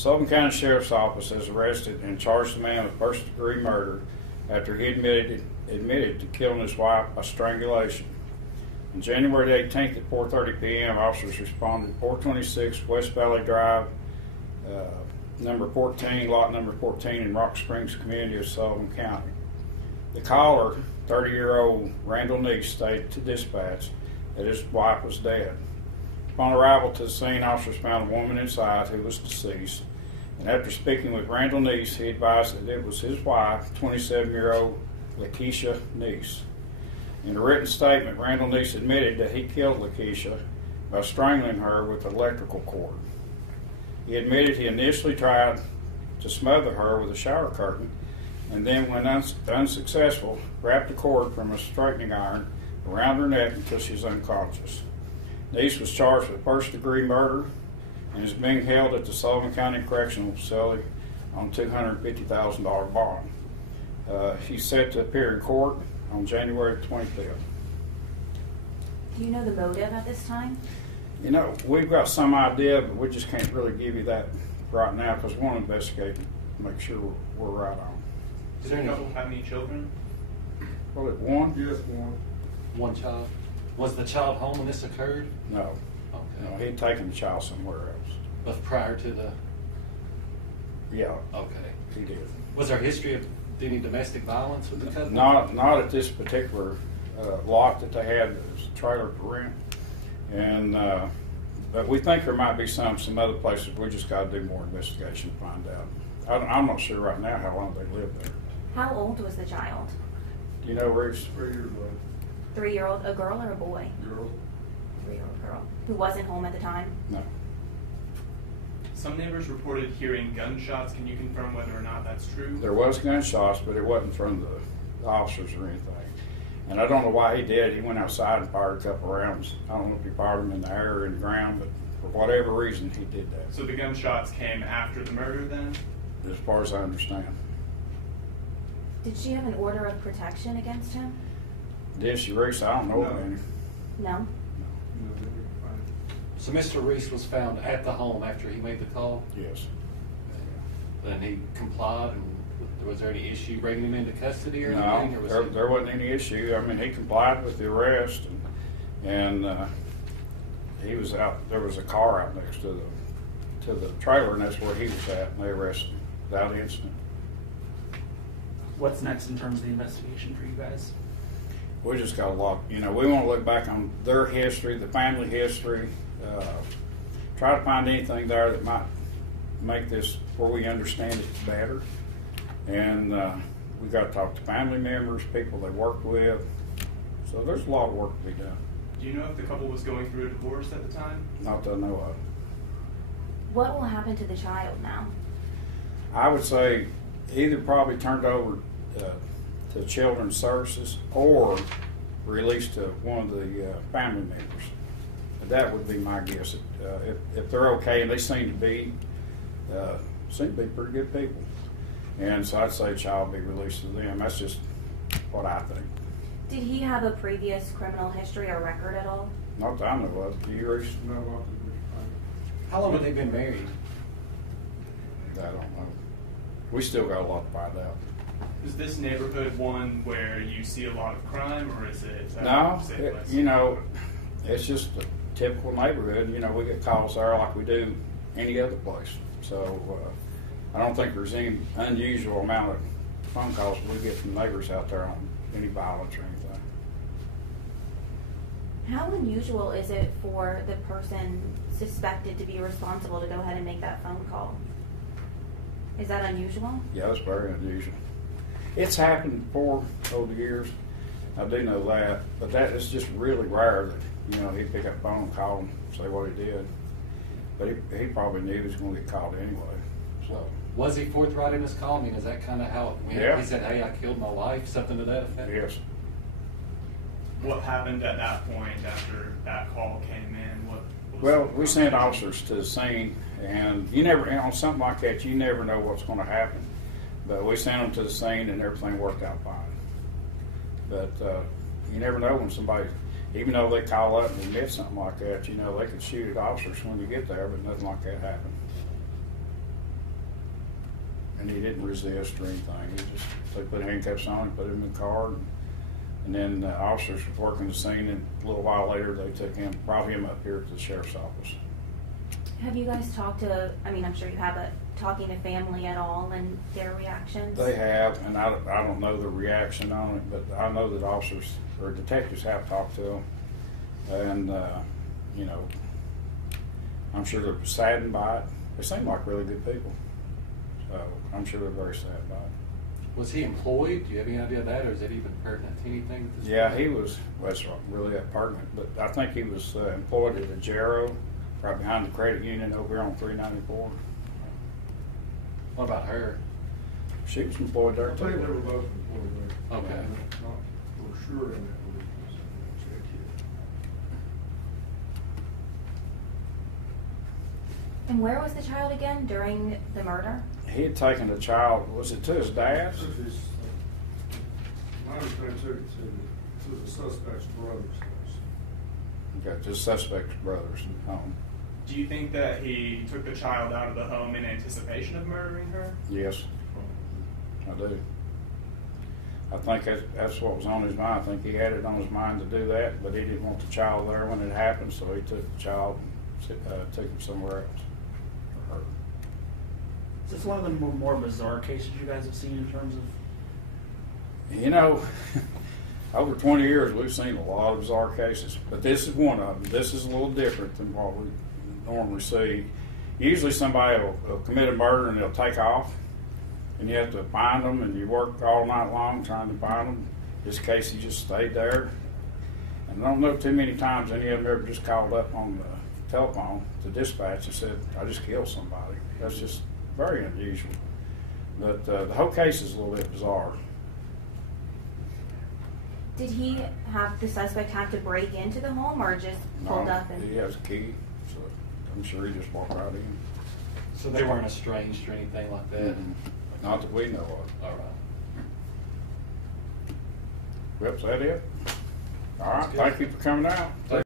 Sullivan County Sheriff's Office has arrested and charged the man with first-degree murder after he admitted to killing his wife by strangulation. On January 18th at 4:30 p.m., officers responded to 426 West Valley Drive, number 14, lot number 14 in Rock Springs community of Sullivan County. The caller, 30-year-old Randall Neese, stated to dispatch that his wife was dead. Upon arrival to the scene, officers found a woman inside who was deceased, and after speaking with Randall Neese, he advised that it was his wife, 27-year-old Lakeisha Neese. In a written statement, Randall Neese admitted that he killed Lakeisha by strangling her with an electrical cord. He admitted he initially tried to smother her with a shower curtain, and then, when unsuccessful, wrapped the cord from a straightening iron around her neck until she was unconscious. Neese was charged with first-degree murder and is being held at the Sullivan County Correctional Facility on $250,000 bond. He's set to appear in court on January 25th. Do you know the motive at this time? You know, we've got some idea, but we just can't really give you that right now because we want to investigate and make sure we're right on. Does your couple have any children? Well, it one? Yes, one. One child. Was the child home when this occurred? No. Okay. No, he'd taken the child somewhere else. But prior to the... Yeah. Okay. He did. Was there a history of any domestic violence with the couple? Not at this particular lot that they had. It was a trailer for rent. And but we think there might be some other places. We just got to do more investigation to find out. I'm not sure right now how long they lived there. How old was the child? Do you know, Reese? 3 years old. 3-year-old, a girl or a boy? Girl. 3-year-old girl. Who wasn't home at the time? No. Some neighbors reported hearing gunshots. Can you confirm whether or not that's true? There was gunshots, but it wasn't from the officers or anything. And I don't know why he did. He went outside and fired a couple rounds. I don't know if he fired them in the air or in the ground, but for whatever reason, he did that. So the gunshots came after the murder then? As far as I understand. Did she have an order of protection against him? Did she, Reese? I don't know of No. any. No. No, they didn't find it. So Mr. Reese was found at the home after he made the call, Yes. and he complied, and was there any issue bringing him into custody or No, anything? Or was there wasn't any issue. I mean, he complied with the arrest, and he was out. There was a car out next to the trailer, and that's where he was at, and they arrested him without incident. What's next in terms of the investigation for you guys? We just got a lot. You know, we want to look back on their history, the family history, try to find anything there that might make this where we understand it better. And we got to talk to family members, people they worked with. So there's a lot of work to be done. Do you know if the couple was going through a divorce at the time? Not that I know of. What will happen to the child now? I would say either probably turned over to Children's Services or released to one of the family members. That would be my guess. If they're okay, and they seem to be pretty good people. And so I'd say child be released to them. That's just what I think. Did he have a previous criminal history or record at all? Not that I know of. Do you, Reese? No, I didn't find How long have they been married? I don't know. We still got a lot to find out. Is this neighborhood one where you see a lot of crime, or is it? No, say less? you know, it's just a typical neighborhood. You know, we get calls there like we do any other place. So I don't think there's any unusual amount of phone calls we get from neighbors out there on any violence or anything. How unusual is it for the person suspected to be responsible to go ahead and make that phone call? Is that unusual? Yeah, it's very unusual. It's happened before over the years. I do know that, but that is just really rare that, you know, he'd pick up the phone and call and say what he did. But he probably knew he was going to get called anyway. So Was he forthright in his call? I mean, is that kind of how it went? Yeah. He said, hey, I killed my wife, something to that effect? yes. What happened at that point after that call came in? What was Well, the we sent conversation? officers to the scene, and you never, on something like that, you never know what's going to happen. But we sent them to the scene, and everything worked out fine. But you never know when somebody, even though they call up and admit something like that, you know, they could shoot at officers when you get there, but nothing like that happened. and he didn't resist or anything. They put handcuffs on him, put him in the car, and then the officers were working the scene, and a little while later they brought him up here to the sheriff's office. Have you guys talked to, I mean, I'm sure you have, but talking to family at all and their reactions? They have, and I don't know the reaction on it, but I know that officers or detectives have talked to them, and you know, I'm sure they're saddened by it. They seem like really good people, so I'm sure they're very sad by it. Was he employed? Do you have any idea of that, or is it even pertinent to anything at this Yeah, point? he was. Well, that's not really that pertinent, but I think he was employed at a Jarrow, right behind the credit union over here on 394. What about her? She was employed there I think they were too. both employed there. Okay. Not for sure in that one. Check it. And where was the child again during the murder? He had taken the child, was it to his dad's? Took his, my understanding took it to the suspect's brother's house. Got the suspect's brother's home. Do you think that he took the child out of the home in anticipation of murdering her? Yes, I do. I think that's what was on his mind. I think he had it on his mind to do that, but he didn't want the child there when it happened, so he took the child, took him somewhere else. Or her. Is this one of the more bizarre cases you guys have seen in terms of? You know, over 20 years we've seen a lot of bizarre cases, but this is one of them. This is a little different than what we normally see. Usually somebody will commit a murder and they'll take off, and you have to find them, and you work all night long trying to find them. This case, he just stayed there. And I don't know too many times any of them ever just called up on the telephone to dispatch and said, I just killed somebody. That's just very unusual. But the whole case is a little bit bizarre. Did the suspect have to break into the home or just pulled up and? He has a key, so I'm sure he just walked right in. So they weren't estranged or anything like that? Not that we know of. All right. Well, is that it? All right, That's good. thank you for coming out.